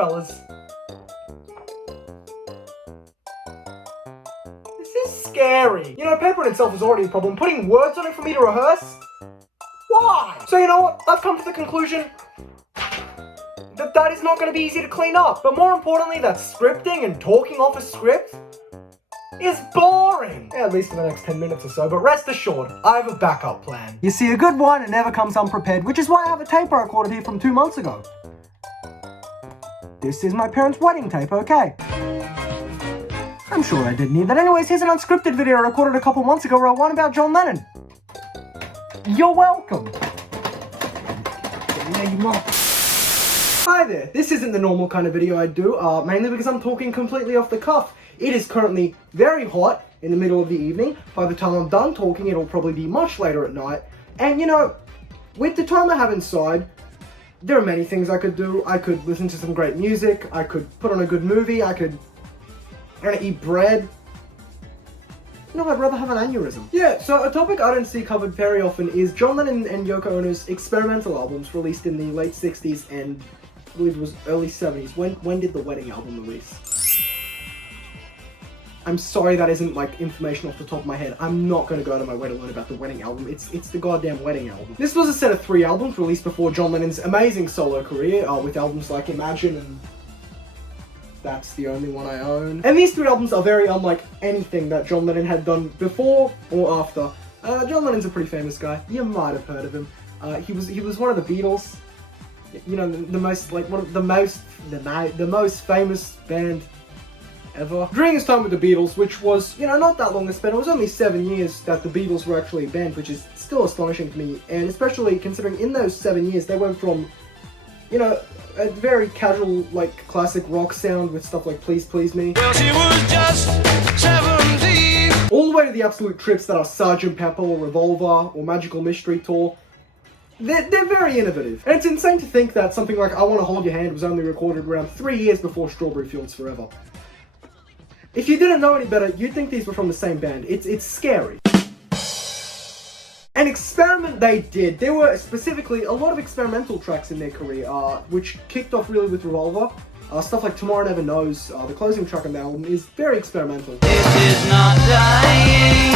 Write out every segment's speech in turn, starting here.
fellas. This is scary. You know, paper in itself is already a problem. Putting words on it for me to rehearse? Why? So you know what? I've come to the conclusion that is not going to be easy to clean up. But more importantly, that scripting and talking off a script is boring. Yeah, at least for the next 10 minutes or so, but rest assured, I have a backup plan. You see, a good wine never comes unprepared, which is why I have a tape I recorded here from 2 months ago. This is my parents' wedding tape, okay? I'm sure I didn't need that. Anyways, here's an unscripted video I recorded a couple months ago where I won about John Lennon. You're welcome. Yeah, you might. Hi there, this isn't the normal kind of video I do, mainly because I'm talking completely off the cuff. It is currently very hot in the middle of the evening. By the time I'm done talking, it'll probably be much later at night. And you know, with the time I have inside, there are many things I could do. I could listen to some great music, I could put on a good movie, I could eat bread. No, I'd rather have an aneurysm. Yeah, so a topic I don't see covered very often is John Lennon and Yoko Ono's experimental albums released in the late 60s and I believe it was early 70s. When did the wedding album release? I'm sorry that isn't like information off the top of my head. I'm not going to go out of my way to learn about the wedding album. It's the goddamn wedding album. This was a set of 3 albums released before John Lennon's amazing solo career, with albums like Imagine and That's the Only One I Own. And these 3 albums are very unlike anything that John Lennon had done before or after. John Lennon's a pretty famous guy. You might have heard of him. He was one of the Beatles. You know, the most famous band ever. During his time with the Beatles, which was, you know, not that long a span, it was only 7 years that the Beatles were actually a band, which is still astonishing to me, and especially considering in those 7 years they went from, you know, a very casual, like, classic rock sound with stuff like Please Please Me, well, she was just 17, all the way to the absolute trips that are Sgt. Pepper or Revolver or Magical Mystery Tour. They're very innovative. And it's insane to think that something like I Want to Hold Your Hand was only recorded around 3 years before Strawberry Fields Forever. If you didn't know any better, you'd think these were from the same band. It's scary. An experiment they did. There were specifically a lot of experimental tracks in their career, which kicked off really with Revolver. Stuff like Tomorrow Never Knows, the closing track on the album, is very experimental. It is not dying.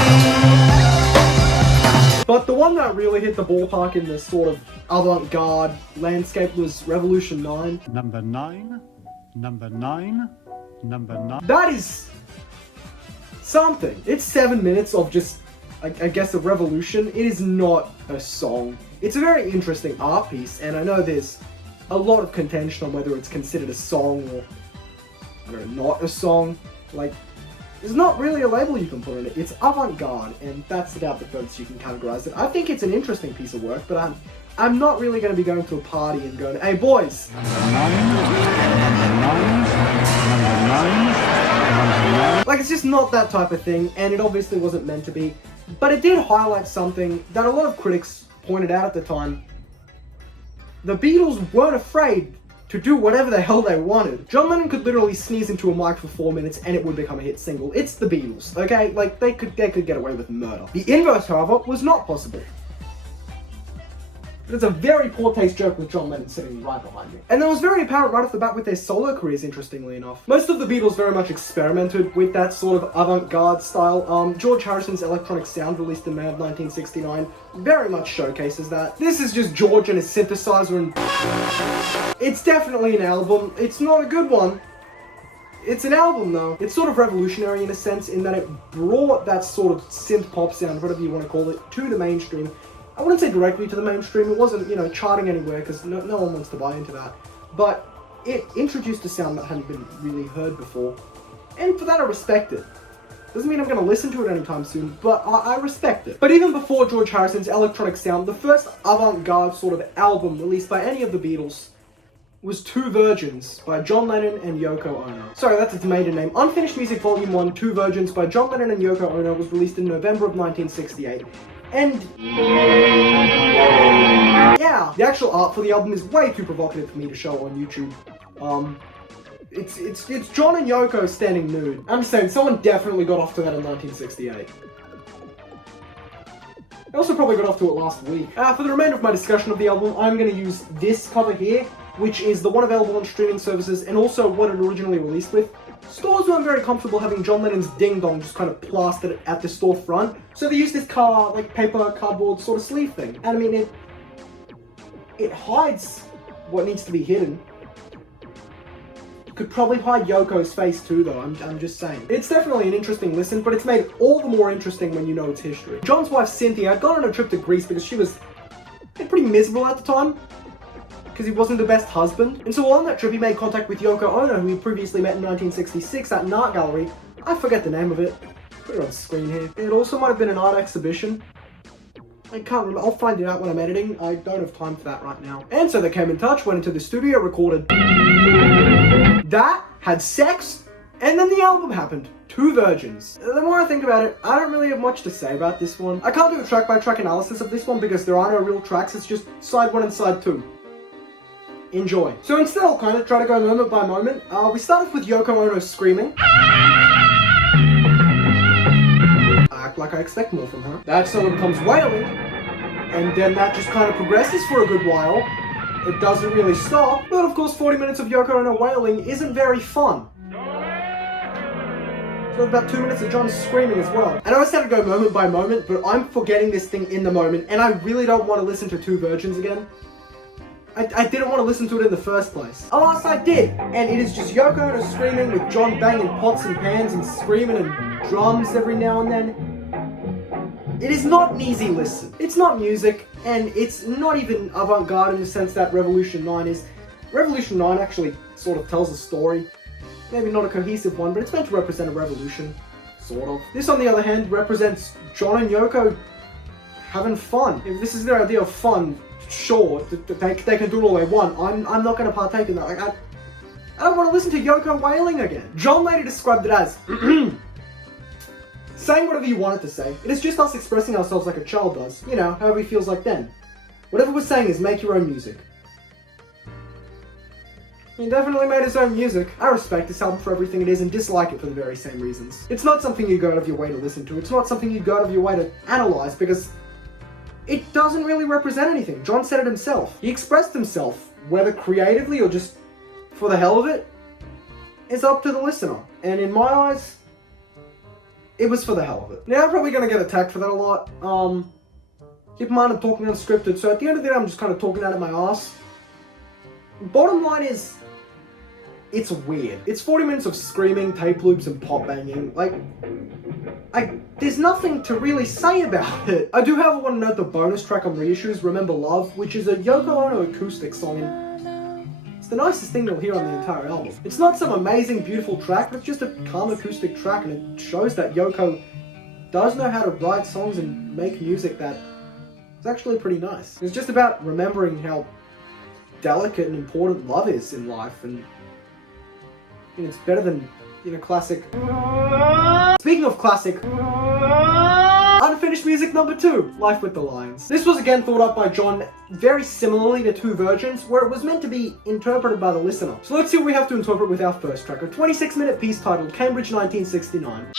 But the one that really hit the ballpark in this sort of avant-garde landscape was Revolution 9. Number 9, number 9, number 9. That is something. It's 7 minutes of just, I guess, a revolution. It is not a song. It's a very interesting art piece, and I know there's a lot of contention on whether it's considered a song or, I don't know, not a song. Like, there's not really a label you can put on it. It's avant-garde, and that's about the furthest you can categorize it. I think it's an interesting piece of work, but I'm not really going to be going to a party and going, hey boys! Like, it's just not that type of thing, and it obviously wasn't meant to be. But it did highlight something that a lot of critics pointed out at the time. The Beatles weren't afraid to do whatever the hell they wanted. John Lennon could literally sneeze into a mic for 4 minutes and it would become a hit single. It's the Beatles, okay? Like, they could get away with murder. The inverse, however, was not possible. But it's a very poor taste joke with John Lennon sitting right behind me. And that was very apparent right off the bat with their solo careers, interestingly enough. Most of the Beatles very much experimented with that sort of avant-garde style. George Harrison's Electronic Sound, released in May of 1969, very much showcases that. This is just George and his synthesizer, and it's definitely an album. It's not a good one. It's an album though. It's sort of revolutionary in a sense in that it brought that sort of synth pop sound, whatever you want to call it, to the mainstream. I wouldn't say directly to the mainstream. It wasn't, you know, charting anywhere because no one wants to buy into that. But it introduced a sound that hadn't been really heard before. And for that I respect it. Doesn't mean I'm going to listen to it anytime soon, but I respect it. But even before George Harrison's Electronic Sound, the first avant-garde sort of album released by any of the Beatles was Two Virgins by John Lennon and Yoko Ono. Sorry, that's its maiden name. Unfinished Music Volume 1, Two Virgins by John Lennon and Yoko Ono was released in November of 1968. And yeah, the actual art for the album is way too provocative for me to show on YouTube. It's John and Yoko standing nude. I'm just saying, someone definitely got off to that in 1968. I also probably got off to it last week. For the remainder of my discussion of the album, I'm going to use this cover here which is the one available on streaming services and also what it originally released with, stores weren't very comfortable having John Lennon's Ding Dong just kind of plastered at the storefront, so they used this paper, cardboard sort of sleeve thing. And I mean, it hides what needs to be hidden. Could probably hide Yoko's face too though, I'm just saying. It's definitely an interesting listen, but it's made all the more interesting when you know its history. John's wife Cynthia had gone on a trip to Greece because she was pretty miserable at the time, because he wasn't the best husband. And so while on that trip he made contact with Yoko Ono, who he previously met in 1966 at an art gallery. I forget the name of it. Put it on screen here. It also might have been an art exhibition. I can't remember. I'll find it out when I'm editing. I don't have time for that right now. And so they came in touch, went into the studio, recorded that, had sex, and then the album happened. Two virgins. The more I think about it, I don't really have much to say about this one. I can't do a track-by-track analysis of this one because there are no real tracks, it's just side 1 and side 2. Enjoy. So instead I'll kind of try to go moment by moment. We start off with Yoko Ono screaming. I act like I expect more from her. That song becomes wailing, and then that just kind of progresses for a good while. It doesn't really stop, but of course 40 minutes of Yoko Ono wailing isn't very fun. So about 2 minutes of John screaming as well. I know I said to go moment by moment, but I'm forgetting this thing in the moment, and I really don't want to listen to Two Virgins again. I didn't want to listen to it in the first place. Alas, I did, and it is just Yoko Ono screaming with John banging pots and pans and screaming and drums every now and then. It is not an easy listen. It's not music, and it's not even avant-garde in the sense that Revolution 9 is. Revolution 9 actually sort of tells a story. Maybe not a cohesive one, but it's meant to represent a revolution. Sort of. This, on the other hand, represents John and Yoko having fun. If this is their idea of fun, sure, they can do it all they want. I'm not going to partake in that. Like, I don't want to listen to Yoko wailing again. John later described it as saying whatever you want it to say. It is just us expressing ourselves like a child does. You know, however he feels like then. Whatever we're saying is make your own music. He definitely made his own music. I respect this album for everything it is and dislike it for the very same reasons. It's not something you go out of your way to listen to. It's not something you go out of your way to analyze because it doesn't really represent anything. John said it himself. He expressed himself, whether creatively or just for the hell of it, is up to the listener. And in my eyes, it was for the hell of it. Now I'm probably going to get attacked for that a lot. Keep in mind I'm talking unscripted, so at the end of the day I'm just kind of talking out of my ass. Bottom line is, it's weird. It's 40 minutes of screaming, tape loops, and pop banging. There's nothing to really say about it. I do, however, want to note the bonus track on Reissues, Remember Love, which is a Yoko Ono acoustic song, and it's the nicest thing you'll hear on the entire album. It's not some amazing, beautiful track, but it's just a calm acoustic track, and it shows that Yoko does know how to write songs and make music that is actually pretty nice. It's just about remembering how delicate and important love is in life, and it's better than, classic. Speaking of classic, unfinished music number 2, Life with the Lions. This was again thought up by John very similarly to Two Virgins, where it was meant to be interpreted by the listener. So let's see what we have to interpret with our first track, a 26-minute piece titled Cambridge 1969.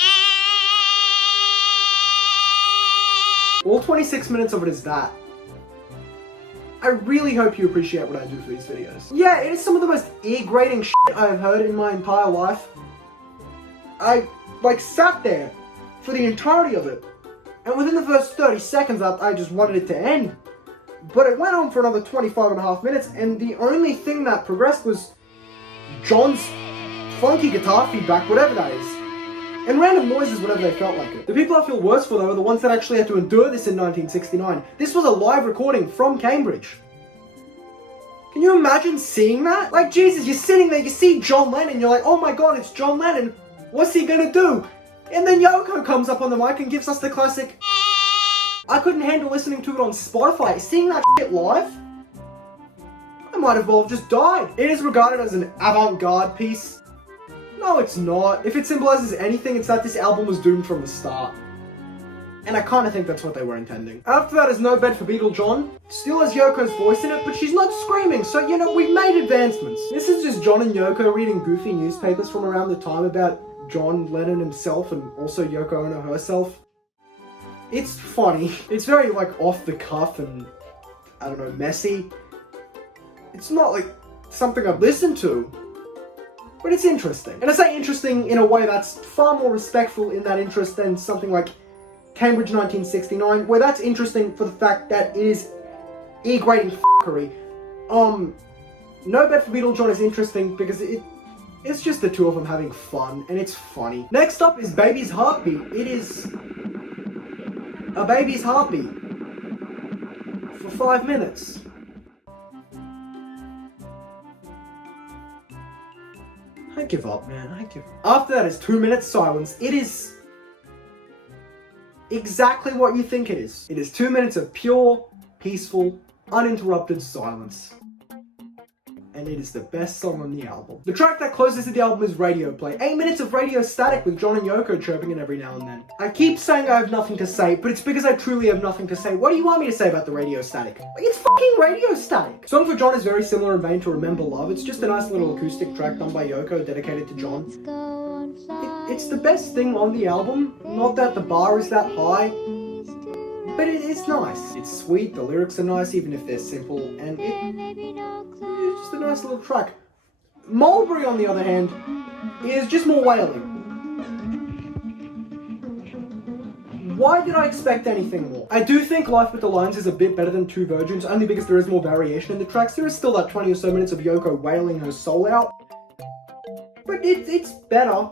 All 26 minutes of it is that. I really hope you appreciate what I do for these videos. Yeah, it is some of the most ear-grating shit I have heard in my entire life. I, sat there for the entirety of it, and within the first 30 seconds I just wanted it to end. But it went on for another 25.5 minutes, and the only thing that progressed was John's funky guitar feedback, whatever that is, and random noises whenever they felt like it. The people I feel worse for, though, are the ones that actually had to endure this in 1969. This was a live recording from Cambridge. Can you imagine seeing that? Like, Jesus, you're sitting there, you see John Lennon, you're like, oh my god, it's John Lennon. What's he gonna do? And then Yoko comes up on the mic and gives us the classic. I couldn't handle listening to it on Spotify. Seeing that shit live, I might have well just died. It is regarded as an avant-garde piece. No, it's not. If it symbolizes anything, it's that this album was doomed from the start. And I kind of think that's what they were intending. After that is No Bed for Beatle John. Still has Yoko's voice in it, but she's not screaming, so we've made advancements. This is just John and Yoko reading goofy newspapers from around the time about John Lennon himself and also Yoko Ono herself. It's funny. It's very, off the cuff and, I don't know, messy. It's not, something I've listened to, but it's interesting. And I say interesting in a way that's far more respectful in that interest than something like Cambridge 1969, where that's interesting for the fact that it is E-grading f***ery. No Bet for Beatle John is interesting because it's just the two of them having fun, and it's funny. Next up is Baby's Heartbeat. It is a baby's heartbeat for 5 minutes. I give up, man. I give up. After that is 2 minutes silence. It is exactly what you think it is. It is 2 minutes of pure, peaceful, uninterrupted silence. And it is the best song on the album. The track that closes the album is Radio Play. 8 minutes of radio static with John and Yoko chirping in every now and then. I keep saying I have nothing to say, but it's because I truly have nothing to say. What do you want me to say about the radio static? Like, it's fucking radio static! Song for John is very similar in vein to Remember Love. It's just a nice little acoustic track done by Yoko dedicated to John. It's the best thing on the album. Not that the bar is that high, but it's nice. It's sweet, the lyrics are nice even if they're simple, and it's just a nice little track. Mulberry, on the other hand, is just more wailing. Why did I expect anything more? I do think Life with the Lines is a bit better than Two Virgins, only because there is more variation in the tracks. There is still that 20 or so minutes of Yoko wailing her soul out, but it's better.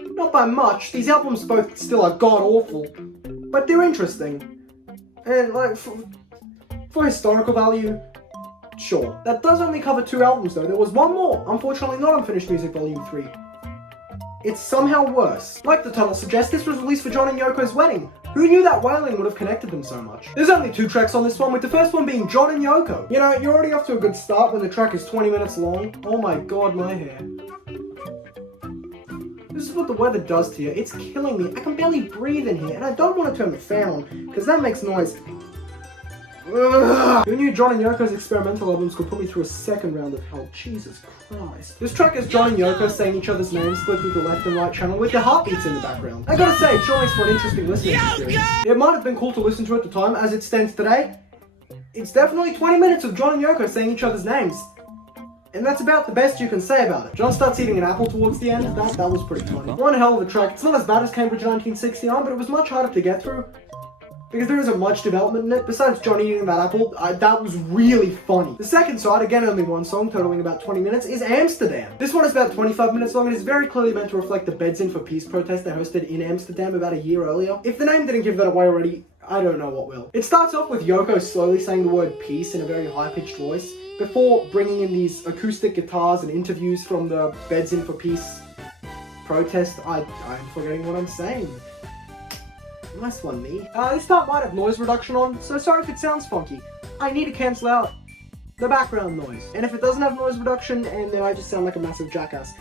Not by much. These albums both still are god-awful, but they're interesting. And, like, for historical value, sure. That does only cover 2 albums, though. There was one more, unfortunately not Unfinished Music Volume 3. It's somehow worse. Like the title suggests, this was released for John and Yoko's wedding. Who knew that wailing would have connected them so much? There's only 2 tracks on this one, with the first one being John and Yoko. You know, you're already off to a good start when the track is 20 minutes long. Oh my god, my hair. This is what the weather does to you. It's killing me. I can barely breathe in here, and I don't want to turn the fan on, because that makes noise. Ugh. Who knew John and Yoko's experimental albums could put me through a second round of hell? Jesus Christ. This track is John and Yoko saying each other's names split through the left and right channel with their heartbeats in the background. I gotta say, it sure makes for an interesting listening experience. It might have been cool to listen to at the time. As it stands today, it's definitely 20 minutes of John and Yoko saying each other's names. And that's about the best you can say about it. John starts eating an apple towards the end. That was pretty funny. One hell of a track. It's not as bad as Cambridge 1969, but it was much harder to get through, because there isn't much development in it. Besides John eating that apple, that was really funny. The second side, again only one song, totaling about 20 minutes, is Amsterdam. This one is about 25 minutes long and is very clearly meant to reflect the Beds In for Peace protest they hosted in Amsterdam about a year earlier. If the name didn't give that away already, I don't know what will. It starts off with Yoko slowly saying the word peace in a very high-pitched voice, before bringing in these acoustic guitars and interviews from the Beds In for Peace protest. I'm forgetting what I'm saying. Nice one, me. This part might have noise reduction on, so sorry if it sounds funky. I need to cancel out the background noise. And if it doesn't have noise reduction, and then I just sound like a massive jackass.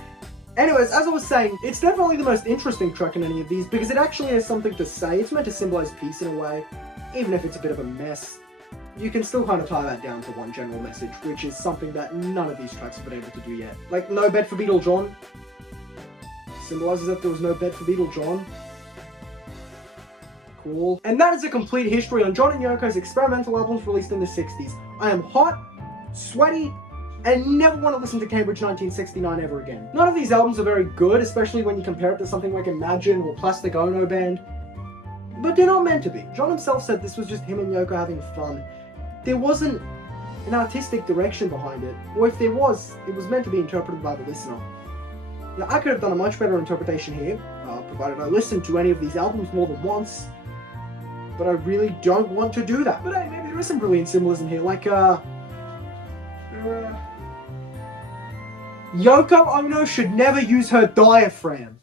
Anyways, as I was saying, it's definitely the most interesting track in any of these, because it actually has something to say. It's meant to symbolize peace in a way, even if it's a bit of a mess. You can still kind of tie that down to one general message, which is something that none of these tracks have been able to do yet. Like, No Bed for Beatle John symbolizes that there was no bed for Beatle John. Cool. And that is a complete history on John and Yoko's experimental albums released in the 60s. I am hot, sweaty, and never want to listen to Cambridge 1969 ever again. None of these albums are very good, especially when you compare it to something like Imagine or Plastic Ono Band. But they're not meant to be. John himself said this was just him and Yoko having fun. There wasn't an artistic direction behind it, or if there was, it was meant to be interpreted by the listener. Now, I could have done a much better interpretation here, provided I listened to any of these albums more than once, but I really don't want to do that. But hey, maybe there is some brilliant symbolism here, like, Yoko Ono should never use her diaphragm.